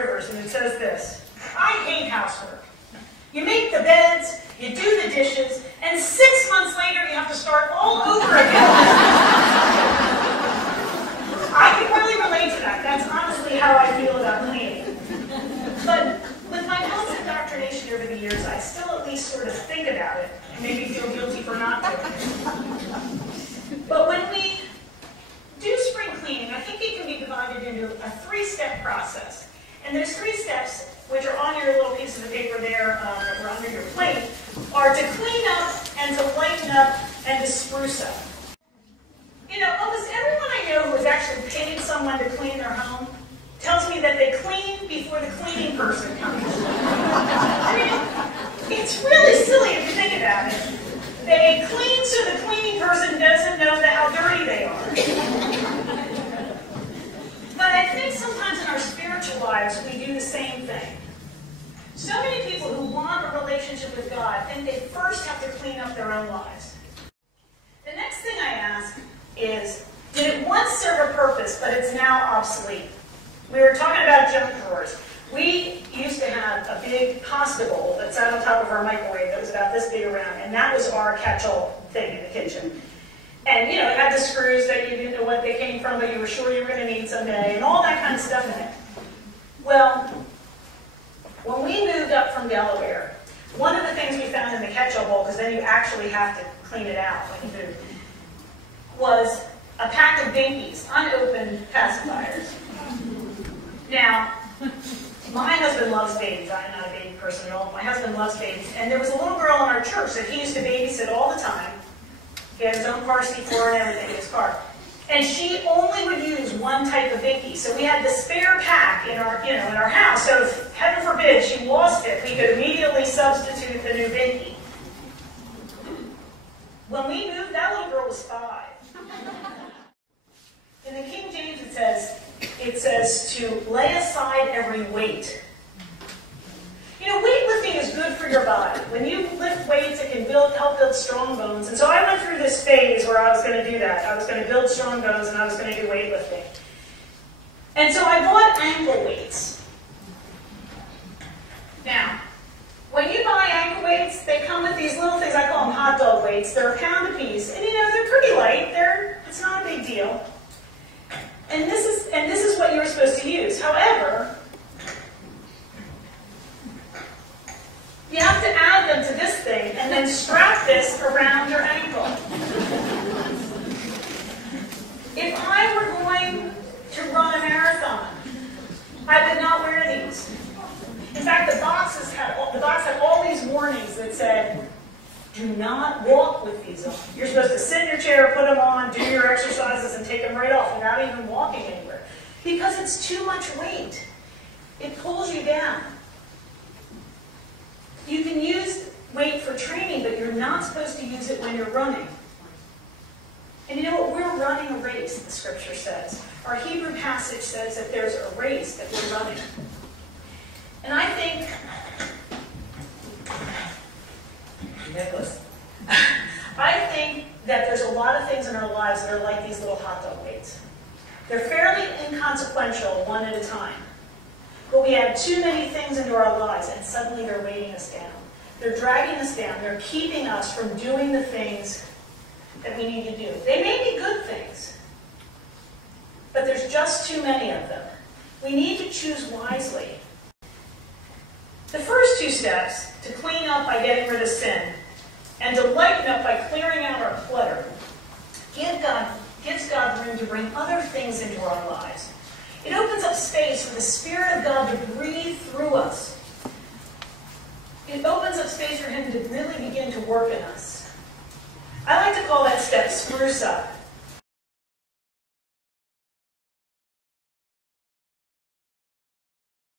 Rivers, and it says this: I hate housework. You make the beds, you do the dishes, and 6 months later you have to start all over again. I can really relate to that. That's honestly how I feel about cleaning. But with my health indoctrination over the years, I still at least sort of think about it and maybe feel guilty for not doing it. But when we do spring cleaning, I think it can be divided into a 3-step process. And those 3 steps, which are on your little piece of the paper there, or under your plate, are to clean up and to lighten up and to spruce up. You know, almost everyone I know who has actually paid someone to clean their home tells me that they clean before the cleaning person comes. I mean, it's really silly if you think about it. They clean so the cleaning person doesn't know how dirty they are. But I think sometimes in our spiritual lives we do the same thing. So many people who want a relationship with God think they first have to clean up their own lives. The next thing I ask is, did it once serve a purpose, but it's now obsolete? We were talking about junk drawers. We used to have a big pasta bowl that sat on top of our microwave that was about this big around, and that was our catch-all thing in the kitchen. And, you know, it had the screws that you didn't know what they came from, but you were sure you were going to need someday, and all that kind of stuff in it. Well, when we moved up from Delaware, one of the things we found in the catch-all bowl, because then you actually have to clean it out when you move, was a pack of Binkies, unopened pacifiers. Now, my husband loves babies. I'm not a baby person at all. My husband loves babies. And there was a little girl in our church that he used to babysit all the time. He had his own car seat for her and everything in his car. And she only would use one type of Binky. So we had the spare pack in our house. So if, heaven forbid, she lost it, we could immediately substitute the new Binky. When we moved, that little girl was 5. In the King James it says to lay aside every weight. You know, weightlifting is good for your body. When you lift weights, it can help build strong bones. And so I went through this phase where I was going to do that. I was going to build strong bones and I was going to do weightlifting. And so I bought ankle weights. Now, when you buy ankle weights, they come with these little things. I call them hot dog weights. They're £1 a piece. And you know, they're pretty light. It's not a big deal. And this is what you're supposed to use. However, you have to add them to this thing and then strap this around your ankle. If I were going to run a marathon, I would not wear these. In fact, the box had all these warnings that said, do not walk with these on. You're supposed to sit in your chair, put them on, do your exercises, and take them right off without even walking anywhere. Because it's too much weight. It pulls you down. You can use weight for training, but you're not supposed to use it when you're running. And you know what? We're running a race, the scripture says. Our Hebrew passage says that there's a race that we're running. And I think, Nicholas, I think that there's a lot of things in our lives that are like these little hot dog weights. They're fairly inconsequential one at a time. But we add too many things into our lives and suddenly they're weighing us down. They're dragging us down. They're keeping us from doing the things that we need to do. They may be good things, but there's just too many of them. We need to choose wisely. The first 2 steps, to clean up by getting rid of sin, and to lighten up by clearing out our clutter, gives God room to bring other things into our lives. It opens up space for the Spirit of God to breathe through us. It opens up space for Him to really begin to work in us. I like to call that step spruce up.